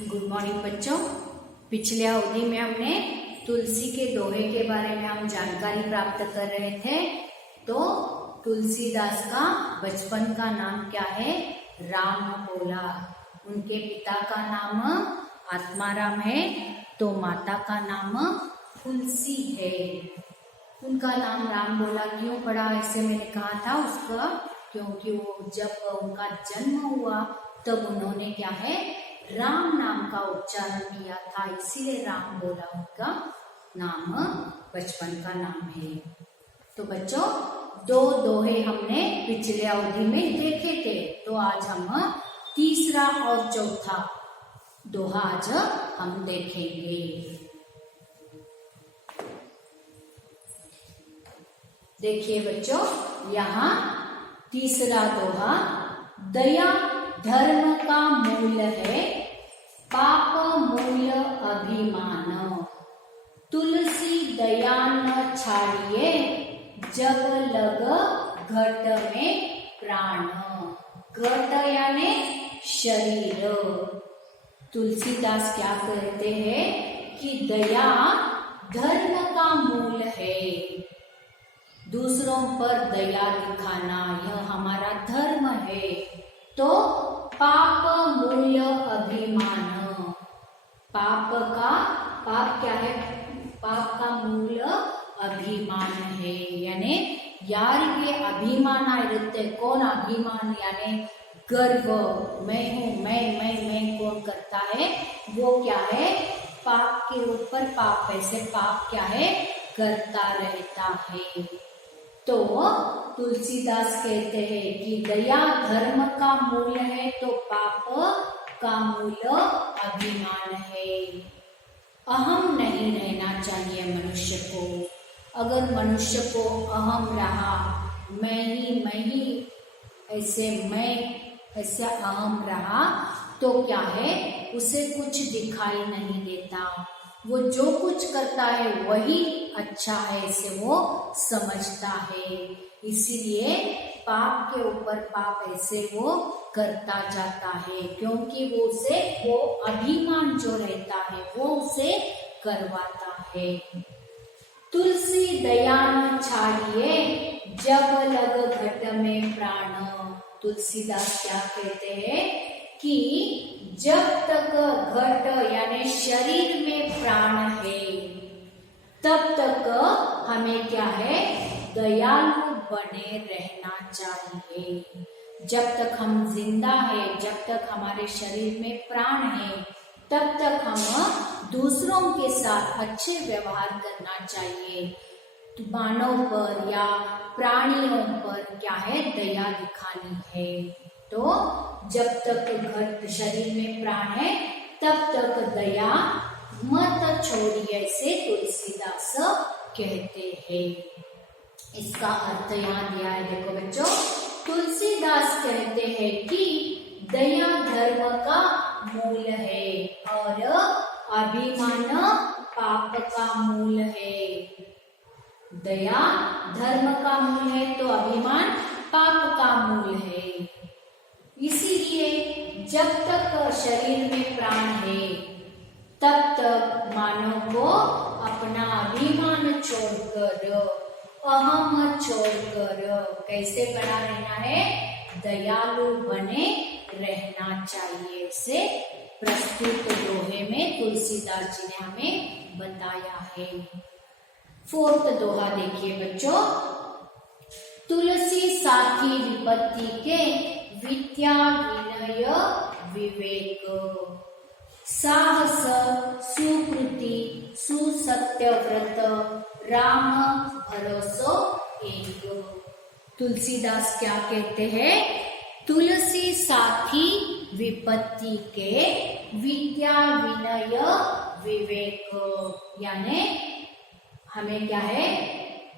Good morning बच्चों। पिछले अवधि में हमने तुलसी के दोहे के बारे में हम जानकारी प्राप्त कर रहे थे। तो तुलसीदास का बचपन का नाम क्या है? राम बोला। उनके पिता का नाम आत्माराम है, तो माता का नाम तुलसी है। उनका नाम राम बोला क्यों पड़ा, ऐसे मैंने कहा था उसका, क्योंकि वो जब उनका जन्म हुआ तब उन्होंने क्या है, राम नाम का उच्चारण किया था, इसीलिए राम बोला उनका नाम बचपन का नाम है। तो बच्चों, दो दोहे हमने पिछले अवधि में देखे थे, तो आज हम तीसरा और चौथा दोहा आज हम देखेंगे। देखिए बच्चों, यहाँ तीसरा दोहा, दया धर्म का मूल है, पाप मूल अभिमान। तुलसी दया न छाड़िए, जब लग घट में प्राण। घट यानी शरीर। तुलसीदास क्या कहते हैं कि दया धर्म का मूल है। दूसरों पर दया दिखाना यह हमारा धर्म है। तो पाप मूल्य अभिमान, पाप क्या है? पाप का मूल्य अभिमान है, यानी यारिगे अभिमान इरुत्ते। कौन अभिमान? यानी गर्व, मैं हूँ, मैं कौन करता है वो क्या है? पाप के ऊपर पाप, ऐसे पाप क्या है? करता रहता है। तो तुलसीदास कहते हैं कि दया धर्म का मूल है, तो पाप का मूल अभिमान है। अहम नहीं रहना चाहिए मनुष्य को। अगर मनुष्य को अहम रहा, मैं ही ऐसे अहम रहा, तो क्या है, उसे कुछ दिखाई नहीं देता। वो जो कुछ करता है वही अच्छा है, इसे वो समझता है। इसीलिए पाप के ऊपर पाप ऐसे वो करता जाता है, क्योंकि वो अभिमान जो रहता है वो उसे करवाता है। तुलसी दया न छाड़िए, जब लग घट में प्राण। तुलसीदास क्या कहते हैं कि जब तक घट यानी शरीर में प्राण है, तब तक हमें क्या है? दयालु बने रहना चाहिए। जब तक हम जिंदा है, जब तक हमारे शरीर में प्राण है, तब तक हम दूसरों के साथ अच्छे व्यवहार करना चाहिए। मानव पर या प्राणियों पर क्या है? दया दिखानी है। तो जब तक घट शरीर में प्राण है, तब तक दया मत छोड़िए, ऐसे तुलसीदास कहते हैं। इसका अर्थ यहाँ दिया है, देखो बच्चों। तुलसीदास कहते हैं कि दया धर्म का मूल है और अभिमान पाप का मूल है। दया धर्म का मूल है, तो अभिमान पाप का मूल है। इसीलिए जब तक शरीर में प्राण है, तब तक मानव को अपना अभिमान छोड़कर, अहम छोड़कर कैसे बना रहना है? दयालु बने रहना चाहिए। से प्रस्तुत दोहे में तुलसीदास जी ने हमें बताया है। फोर्थ दोहा देखिए बच्चों। तुलसी साथी विपत्ति के, विद्या विनय विवेक। साहस सुकृति सुसत्य व्रत, राम भरोसो एक। तुलसीदास क्या कहते हैं? तुलसी साथी विपत्ति के, विद्या विनय विवेक। यानी हमें क्या है?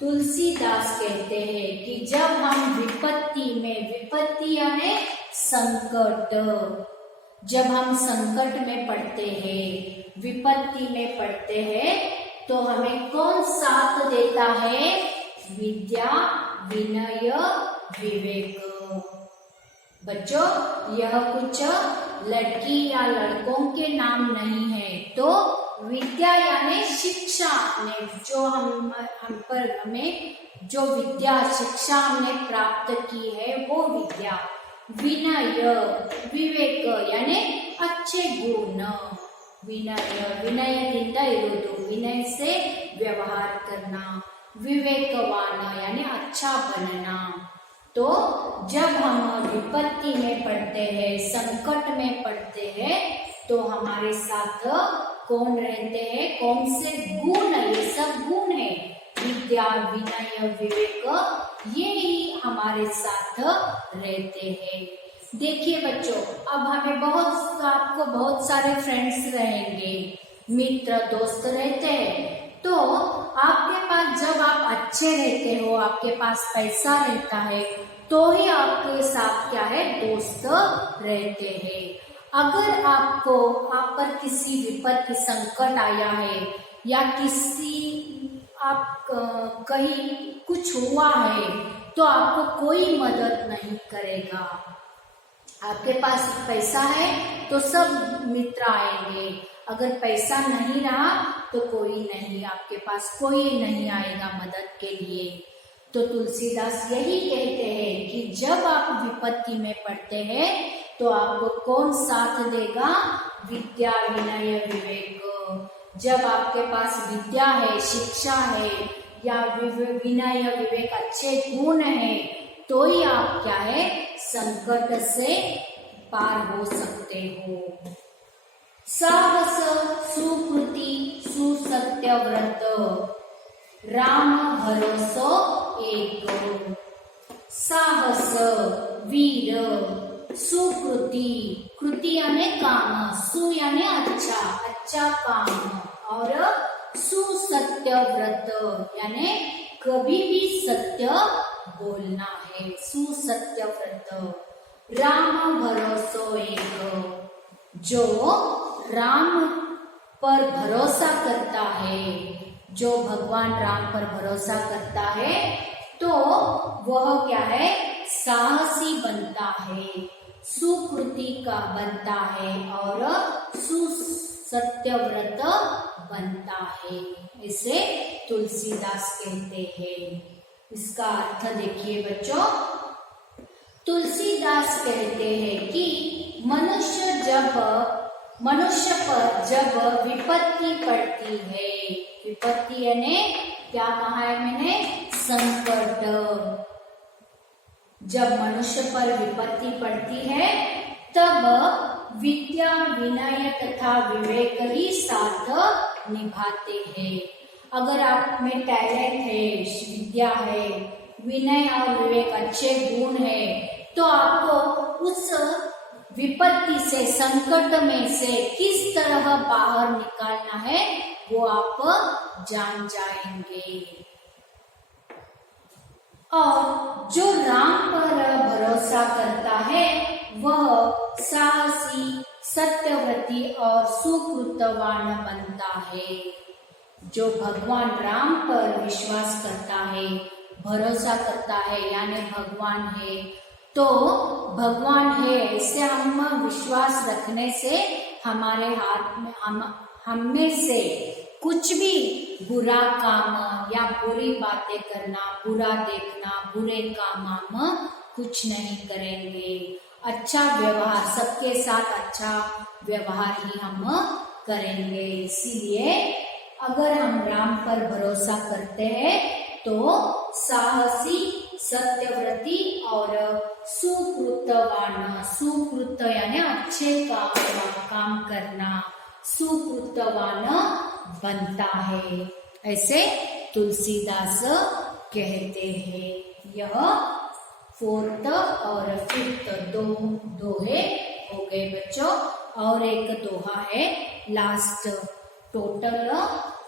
तुलसीदास कहते हैं कि जब हम विपत्ति यानी संकट, जब हम संकट में पड़ते हैं, विपत्ति में पड़ते हैं, तो हमें कौन साथ देता है? विद्या विनय विवेक। बच्चों, यह कुछ लड़की या लड़कों के नाम नहीं है। तो विद्या यानी शिक्षा में जो हम पर हमें जो विद्या शिक्षा हमने प्राप्त की है वो विद्या। विनय विवेक यानी अच्छे गुण। विनयದಿಂದ ಇರುವುದು, विनय से व्यवहार करना। विवेकवान यानी अच्छा बनना। तो जब हम विपत्ति में पड़ते हैं, संकट में पड़ते हैं, तो हमारे साथ कौन रहते हैं, कौन से गुण, ये सब गुण है, विद्या विनय विवेक, ये ही हमारे साथ रहते हैं। देखिए बच्चों, अब हमें आपको बहुत सारे फ्रेंड्स रहेंगे, मित्र दोस्त रहते हैं। तो आपके पास जब आप अच्छे रहते हो, आपके पास पैसा रहता है, तो ही आपके साथ क्या है, दोस्त रहते हैं। अगर आप पर किसी विपत्ति संकट आया है या कहीं कुछ हुआ है, तो आपको कोई मदद नहीं करेगा। आपके पास पैसा है तो सब मित्र आएंगे, अगर पैसा नहीं रहा तो कोई नहीं, आपके पास कोई नहीं आएगा मदद के लिए। तो तुलसीदास यही कहते हैं कि जब आप विपत्ति में पड़ते हैं तो आपको कौन साथ देगा, विद्या विनय विवेक। जब आपके पास विद्या है, शिक्षा है या विनय विवेक अच्छे गुण है, तो ही आप क्या है, संकट से पार हो सकते हो। साहस सुकृति सुसत्य व्रत राम भरोसो एक। साहस वीर, सुकृति कृति यानी काम, सु यानी अच्छा काम, और सुसत्य व्रत यानी कभी भी सत्य बोलना है, सुसत्य व्रत। राम भरोसो एक, जो राम पर भरोसा करता है, जो भगवान राम पर भरोसा करता है, तो वह क्या है, साहसी बनता है, सुकृति का बनता है और सुसत्यव्रत बनता है, इसे तुलसीदास कहते हैं। इसका अर्थ देखिए बच्चों, तुलसीदास कहते हैं कि मनुष्य पर जब विपत्ति पड़ती है, विपत्ति यानी क्या कहा है मैंने, संकट, जब मनुष्य पर विपत्ति पड़ती है तब विद्या विनय तथा विवेक ही साथ निभाते हैं। अगर आप में टैलेंट है, विद्या है, विनय और विवेक अच्छे गुण है, तो आपको उस विपत्ति से, संकट में से किस तरह बाहर निकालना है वो आप जान जाएंगे। और जो राम पर भरोसा करता है वह साहसी, सत्यव्रती और सुकृतवान बनता है। जो भगवान राम पर विश्वास करता है, भरोसा करता है, यानी भगवान है, तो भगवान है ऐसे हम विश्वास रखने से हमारे हाथ में हम में से कुछ भी बुरा काम या बुरी बातें करना, बुरा देखना, बुरे काम हम कुछ नहीं करेंगे। अच्छा व्यवहार, सबके साथ अच्छा व्यवहार ही हम करेंगे। इसीलिए अगर हम राम पर भरोसा करते हैं तो साहसी, सत्यव्रती और सुकृतवान, सुकृत यानी अच्छे काम करना, सुकृतवान बनता है, ऐसे तुलसीदास कहते हैं। यह 4th और 5th दोहे हो गए बच्चों, और एक दोहा है लास्ट। टोटल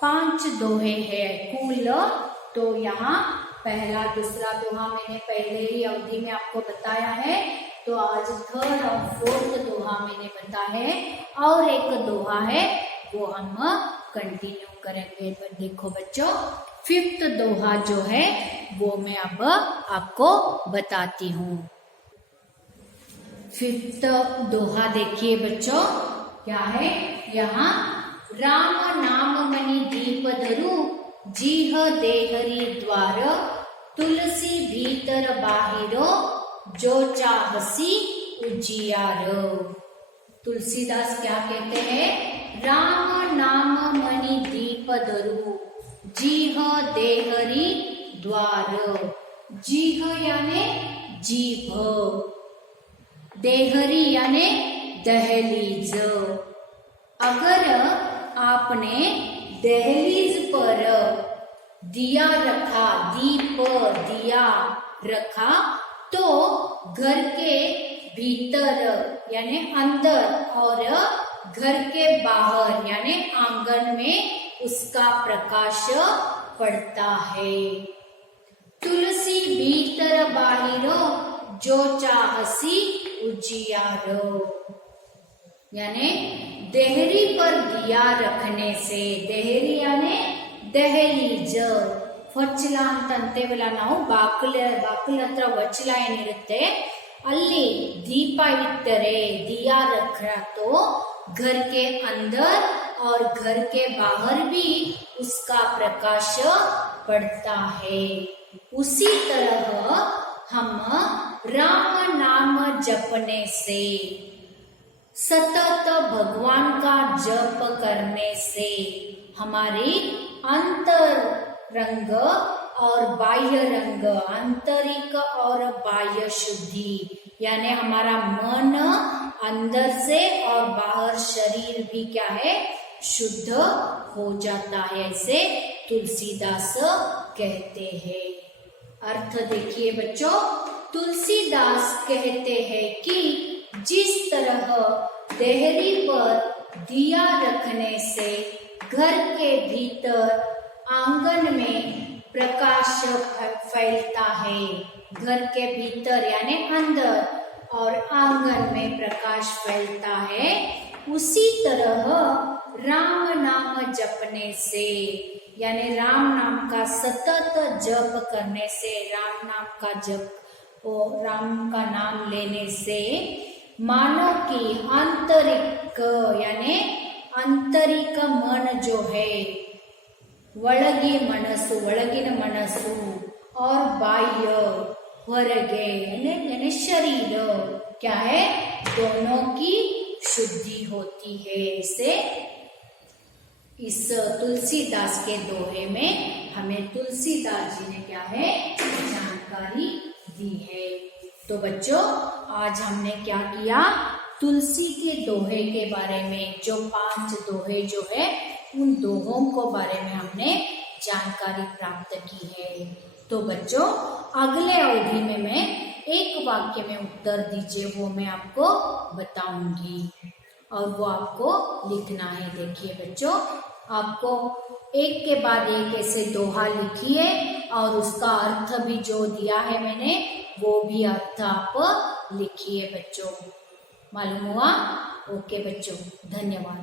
5 दोहे है कुल। तो यहाँ पहला दूसरा दोहा मैंने पहले ही अवधि में आपको बताया है, तो आज 3rd और 4th दोहा मैंने बताया है, और एक दोहा है वो हम कंटिन्यू करेंगे। पर देखो बच्चों, 5th दोहा जो है वो मैं अब आपको बताती हूँ। फिफ्थ दोहा देखिए बच्चों, क्या है यहाँ, राम नाम मणि दीप धरु, जीह देहरी द्वार, तुलसी भीतर बाहिरो, जो चाहसी उजियार। तुलसीदास क्या कहते हैं, राम नाम मणि दीप धरु, जीह देहरी द्वार। जीह यानी जीभ, देहरी यानी दहलीज। अगर आपने दहलीज पर दिया रखा, दीप दिया रखा, तो घर के भीतर यानी अंदर और घर के बाहर यानी आंगन में उसका प्रकाश पड़ता है। तुलसी भीतर बाहिरो, जो चाहसी उजियारो, यानी देहरी पर दिया रखने से, देहरी यानी दहलीज, ಹೊಚ್ಚಲ ಅಂತಂತೇವಲ್ಲ ನಾವು, ಬಾಕಲ ಹತ್ರ ಹೊಚ್ಚಲ ಏನಿರುತ್ತೆ ಅಲ್ಲಿ दीप इतरे दिया रखा तो घर के अंदर और घर के बाहर भी उसका प्रकाश पड़ता है। उसी तरह हम राम नाम जपने से, सतत भगवान का जप करने से हमारी अंतर रंग और बाह्य रंग, आंतरिक और बाह्य शुद्धि, यानी हमारा मन अंदर से और बाहर शरीर भी क्या है, शुद्ध हो जाता है, ऐसे तुलसीदास कहते हैं। अर्थ देखिए बच्चों, तुलसीदास कहते हैं कि जिस तरह देहरी पर दिया रखने से घर के भीतर आंगन में प्रकाश फैलता है, घर के भीतर यानी अंदर और आंगन में प्रकाश फैलता है, उसी तरह राम नाम जपने से, यानी राम नाम का सतत जप करने से, राम नाम का जप और राम का नाम लेने से मानव की आंतरिक यानी आंतरिक मन जो है, ಒಳಗೆ ಮನಸ್ಸು, ಒಳಗಿನ ಮನಸ್ಸು और बाह्य ಹೊರಗೆ यानी शरीर, क्या है, दोनों की शुद्धि होती है। इसे इस तुलसीदास के दोहे में हमें तुलसीदास जी ने क्या है, जानकारी दी है। तो बच्चों आज हमने क्या किया, तुलसी के दोहे के बारे में, जो 5 दोहे जो है उन दोहों को बारे में हमने जानकारी प्राप्त की है। तो बच्चों अगले अवधि में मैं एक वाक्य में उत्तर दीजिए, वो मैं आपको बताऊंगी और वो आपको लिखना है। देखिए बच्चों, आपको एक के बाद एक ऐसे दोहा लिखिए और उसका अर्थ भी जो दिया है मैंने वो भी अर्थ आप लिखिए बच्चों। मालूम हुआ? ओके बच्चों, धन्यवाद।